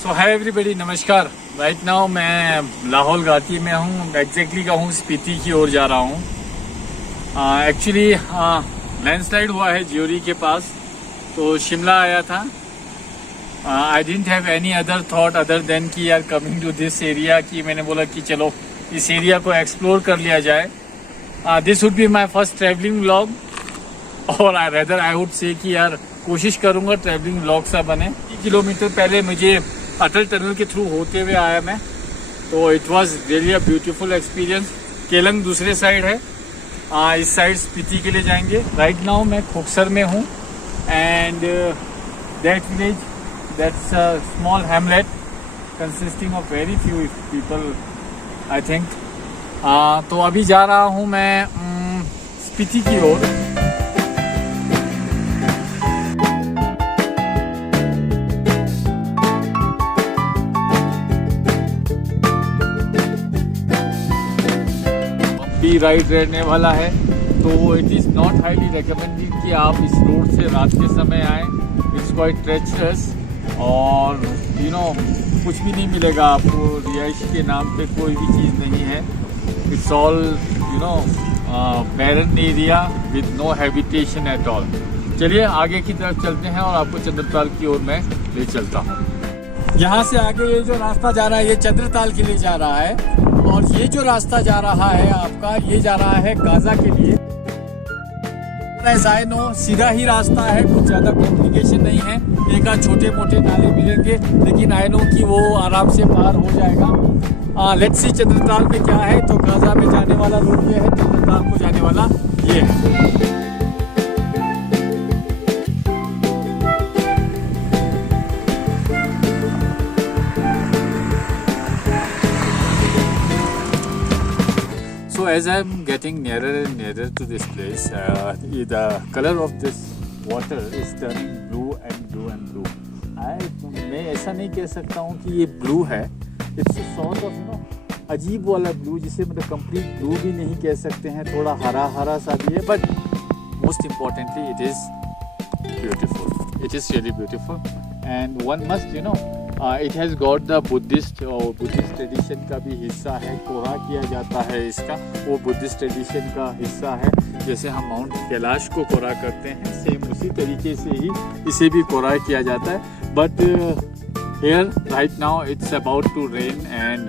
सो hi everybody, नमस्कार। Right now मैं लाहौल घाटी में हूँ, एग्जैक्टली का हूँ स्पीति की ओर जा रहा हूँ। एक्चुअली लैंडस्लाइड हुआ है ज्योरी के पास, तो शिमला आया था। I didn't have any other thought other than कि यार कमिंग टू दिस एरिया, कि मैंने बोला कि चलो इस एरिया को एक्सप्लोर कर लिया जाए। This would be my first travelling vlog, और आई वुड से कि यार कोशिश करूँगा ट्रैवलिंग व्लॉग सा बने। 3 किलोमीटर पहले मुझे अटल टनल के थ्रू होते हुए आया मैं, तो it was really a beautiful experience. Keylong दूसरे साइड है, इस साइड स्पीति के लिए जाएंगे। राइट नाउ मैं खोखसर में हूँ, and that village, that's a small Hamlet consisting of very few people I think. तो अभी जा रहा हूँ मैं स्पीति की ओर। राइड रहने वाला है, तो it is not highly recommended कि आप इस रोड से रात के समय आएँ। इट्स क्वाइट ट्रेचरस, और कुछ भी नहीं मिलेगा आपको। रिहाइश के नाम पे कोई भी चीज़ नहीं है। It's all barren area with no habitation at all. चलिए आगे की तरफ चलते हैं और आपको चंद्रताल की ओर मैं ले चलता हूँ। यहाँ से आगे ये जो रास्ता जा रहा है, ये चंद्रताल के लिए जा रहा है, और ये जो रास्ता जा रहा है आपका, ये जा रहा है गाजा के लिए। आई नो सीधा ही रास्ता है, कुछ ज़्यादा कॉम्प्लिकेशन नहीं है। एक आध छोटे मोटे नाले मिलेंगे, लेकिन आई नो कि वो आराम से पार हो जाएगा। लेट्स सी चंद्रताल में क्या है। तो गाजा में जाने वाला रोड ये है, चंद्रताल को जाने वाला ये है। So as I'm getting nearer and nearer to this place, the color of this water is turning blue and blue and blue. मैं ऐसा नहीं कह सकता हूँ कि ये ब्लू है। It's a sort of अजीब वाला ब्लू, जिसे मतलब कंप्लीट ब्लू भी नहीं कह सकते हैं, थोड़ा हरा हरा सा भी है। But most importantly it is beautiful. It is really beautiful, and one must it has got the Buddhist tradition का भी हिस्सा है। कोरा किया जाता है इसका, वो बुद्धिस्ट ट्रेडिशन का हिस्सा है। जैसे हम माउंट कैलाश को कोरा करते हैं, सेम उसी तरीके से ही इसे भी कोरा किया जाता है। But here right now it's about to rain, and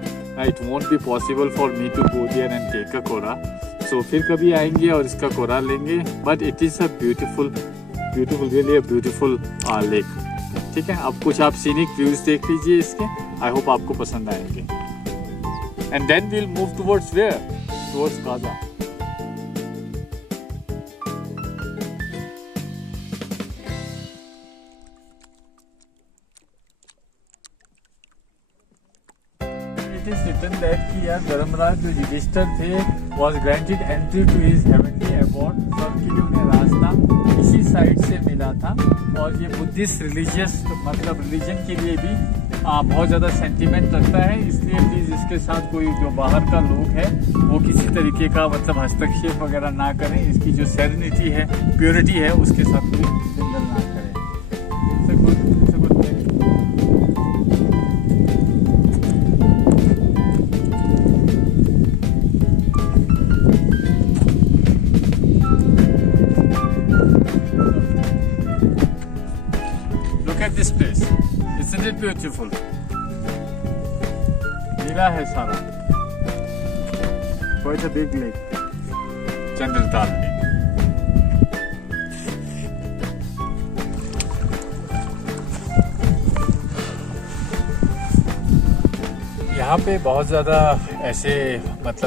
it won't be possible for me to go there and take a कोरा। सो फिर कभी आएंगे और इसका कोरा लेंगे। But it is a beautiful really a beautiful lake. ठीक है, अब कुछ आप सीनिक व्यूज देख लीजिए इसके। आई होप आपको पसंद आएंगे। And then we'll move towards where, towards गाजा। इट इज रिटन दैट कि यार धर्मराज जो युधिष्ठिर थे was granted entry to his heavenly abode. स्वर्ग के लिए उन्हें रास्ता इसी साइड से मिला था। और ये बुद्धिस्ट रिलीजन के लिए भी बहुत ज़्यादा सेंटीमेंट रखता है। इसलिए प्लीज़ इसके साथ कोई जो बाहर का लोग है वो किसी तरीके का हस्तक्षेप वगैरह ना करें। इसकी जो सेरेनिटी है, प्योरिटी है, उसके साथ कोई सिंगल ना करें। Look at this place, isn't it beautiful? नीला है सारा, quite a big lake, Chandratal lake। यहाँ पे बहुत ज़्यादा ऐसे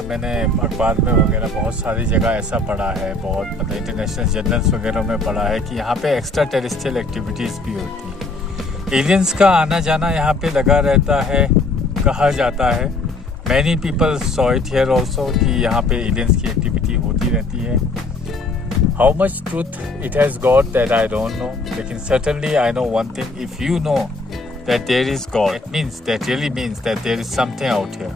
मैंने अखबार में वगैरह बहुत सारी जगह ऐसा पढ़ा है, बहुत इंटरनेशनल जर्नल्स वगैरह में पढ़ा है कि यहाँ पे एक्स्ट्रा टेरेस्ट्रियल एक्टिविटीज़ भी होती हैं। एलियंस का आना जाना यहाँ पे लगा रहता है, कहा जाता है। Many people saw it here also कि यहाँ पे एलियंस की एक्टिविटी होती रहती है। How much truth it has got that I don't know, लेकिन certainly I know one thing, if you know that there is God, that really means that there is something out here.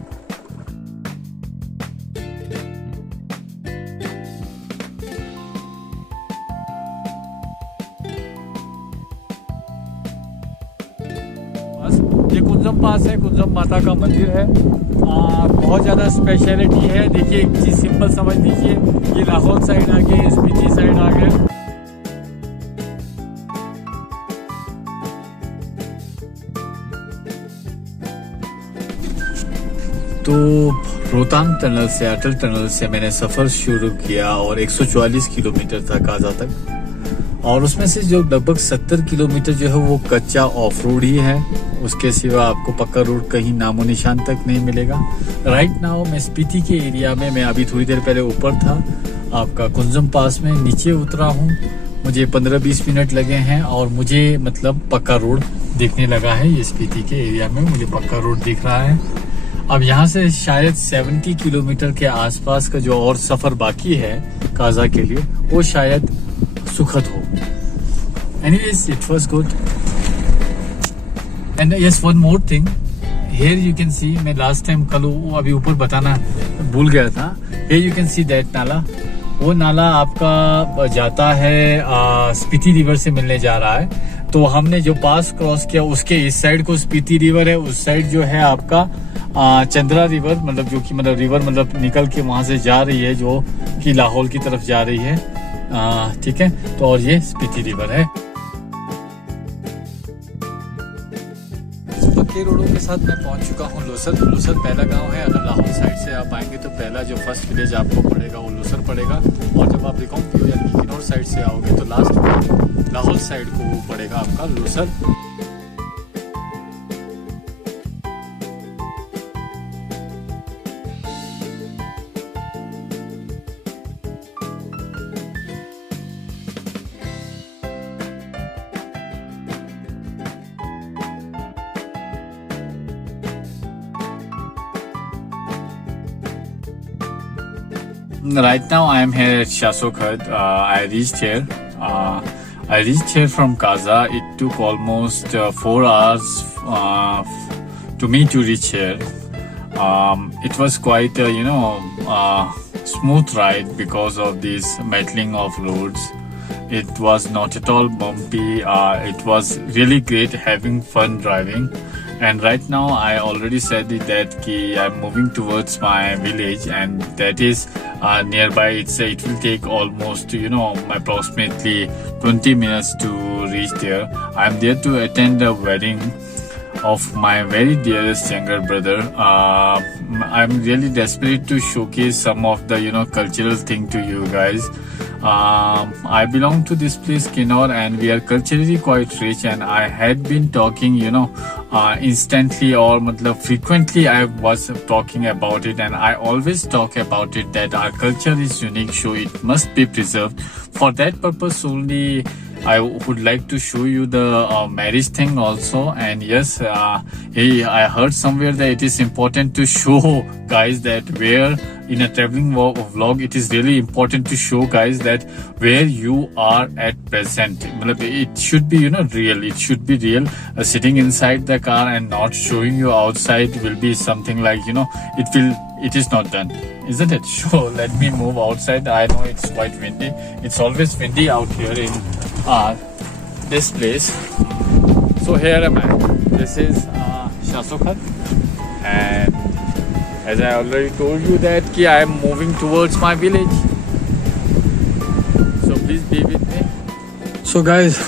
ये कुंजम पास है, कुंजम माता का मंदिर है। बहुत ज़्यादा speciality है। देखिए एक चीज़ सिंपल समझ लीजिए, ये लाहौल साइड आ गया, स्पीति साइड आ गया। तो रोहतांग टनल से, अटल टनल से मैंने सफ़र शुरू किया और 144 किलोमीटर था काजा तक, और उसमें से जो लगभग 70 किलोमीटर जो है वो कच्चा ऑफ रोड ही है। उसके सिवा आपको पक्का रोड कहीं नामो निशान तक नहीं मिलेगा। राइट नाउ मैं स्पीति के एरिया में, मैं अभी थोड़ी देर पहले ऊपर था आपका कुंजम पास में, नीचे उतरा हूँ। मुझे 15-20 मिनट लगे हैं और मुझे मतलब पक्का रोड दिखने लगा है। ये स्पीति के एरिया में मुझे पक्का रोड दिख रहा है। अब यहाँ से शायद 70 किलोमीटर के आसपास का जो और सफ़र बाकी है काजा के लिए, वो शायद सुखद हो। Anyways, it was good. And yes, one more thing. Here you can see, मैं last time कल अभी ऊपर बताना भूल गया था। Here you can see that नाला, वो नाला आपका जाता है स्पीति रिवर से मिलने जा रहा है। तो हमने जो पास क्रॉस किया उसके इस साइड को स्पीति रिवर है, उस साइड जो है आपका चंद्रा रिवर, मतलब जो कि मतलब रिवर मतलब निकल के वहां से जा रही है, जो कि लाहौल की तरफ जा रही है। ठीक है, तो और ये स्पीति रिवर है। पक्के रोडों के साथ मैं पहुंच चुका हूं लोसर। लोसर पहला गांव है। अगर लाहौल साइड से आप आएंगे तो पहला जो फर्स्ट विलेज आपको पड़ेगा वो लोसर पड़ेगा, और जब आप रिकांगपिओ या किन्नौर साइड से आओगे तो लास्ट लाहौल साइड को पड़ेगा आपका Losar. Right now I am here at Shasokhad. I reached here from Kaza. It took almost 4 hours to me to reach here. It was quite a smooth ride because of this metalling of roads. It was not at all bumpy. It was really great having fun driving. And right now I already said that I'm moving towards my village, and that is nearby. It will take almost approximately 20 minutes to reach there. I'm there to attend a wedding of my very dearest younger brother. I'm really desperate to showcase some of the cultural thing to you guys. I belong to this place Kinnaur, and we are culturally quite rich, and I had been talking instantly or frequently I was talking about it, and I always talk about it that our culture is unique, so it must be preserved. For that purpose only I would like to show you the marriage thing also. And yes, I heard somewhere that it is important to show guys that where in a traveling vlog it is really important to show guys that where you are at present. It should be real. It should be real. Sitting inside the car and not showing you outside will be something like it is not done, isn't it? So let me move outside. I know it's quite windy. It's always windy out here in this place. So here am I. This is Shasokhad, and as I already told you that I am moving towards my village. So please be with me. So guys,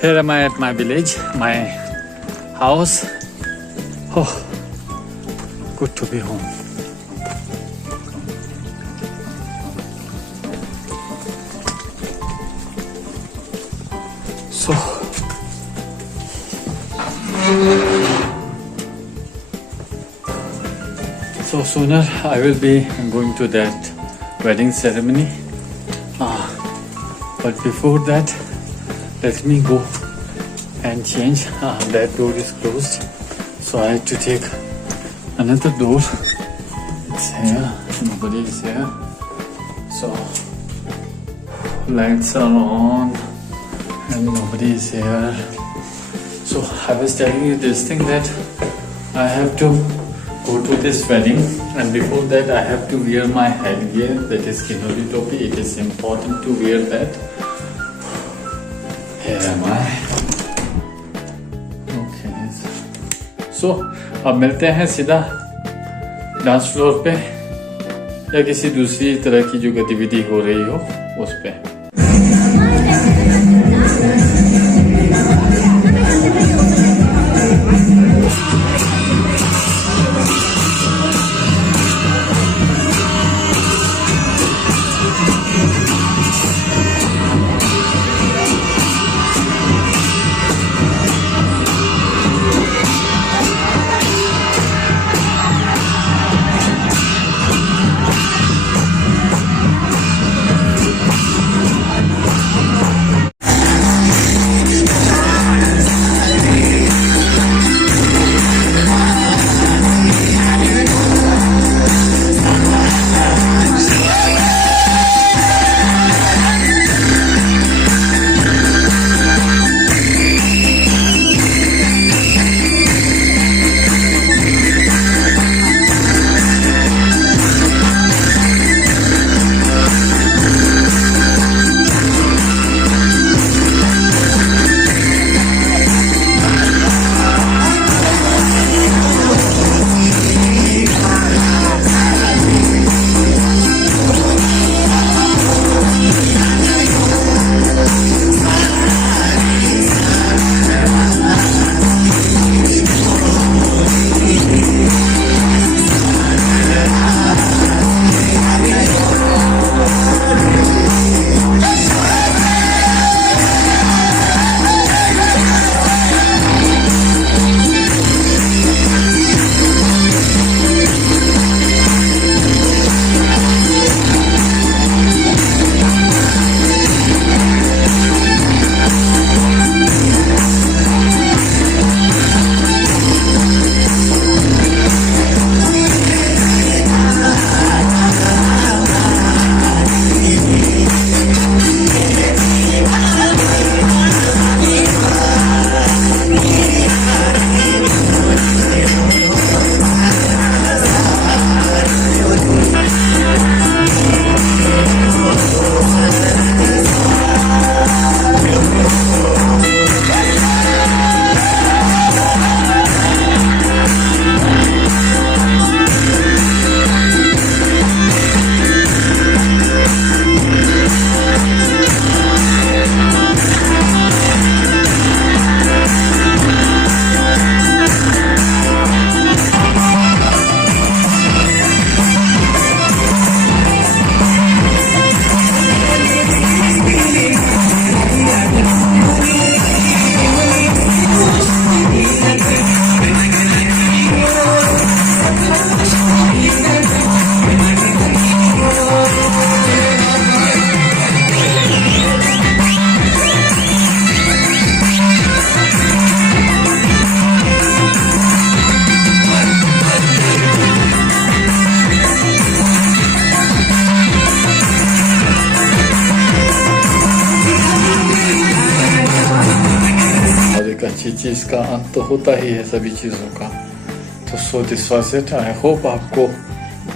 here am I at my village, my house. Oh, good to be home. So sooner I will be going to that wedding ceremony. But before that, let me go and change. That door is closed, so I have to take another door. It's here. Nobody is here. So lights are on and nobody is here. So I was telling you this thing that I have to go to this wedding, and before that I have to wear my headgear, that is Kinnauri topi. It is important to wear that. Here am I. Okay. सो अब मिलते हैं सीधा dance floor पे या किसी दूसरी तरह की जो गतिविधि हो रही हो उस पे। अच्छी चीज़ का अंत तो होता ही है सभी चीज़ों का। तो so this was it. I hope आपको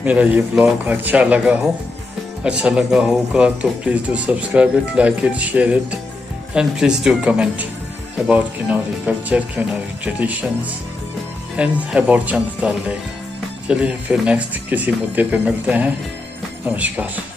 मेरा ये ब्लॉग अच्छा लगा होगा तो please do subscribe it, like it, share it and please do comment about Kinnauri culture, Kinnauri traditions and about Chand dal lake. चलिए फिर नेक्स्ट किसी मुद्दे पे मिलते हैं। नमस्कार।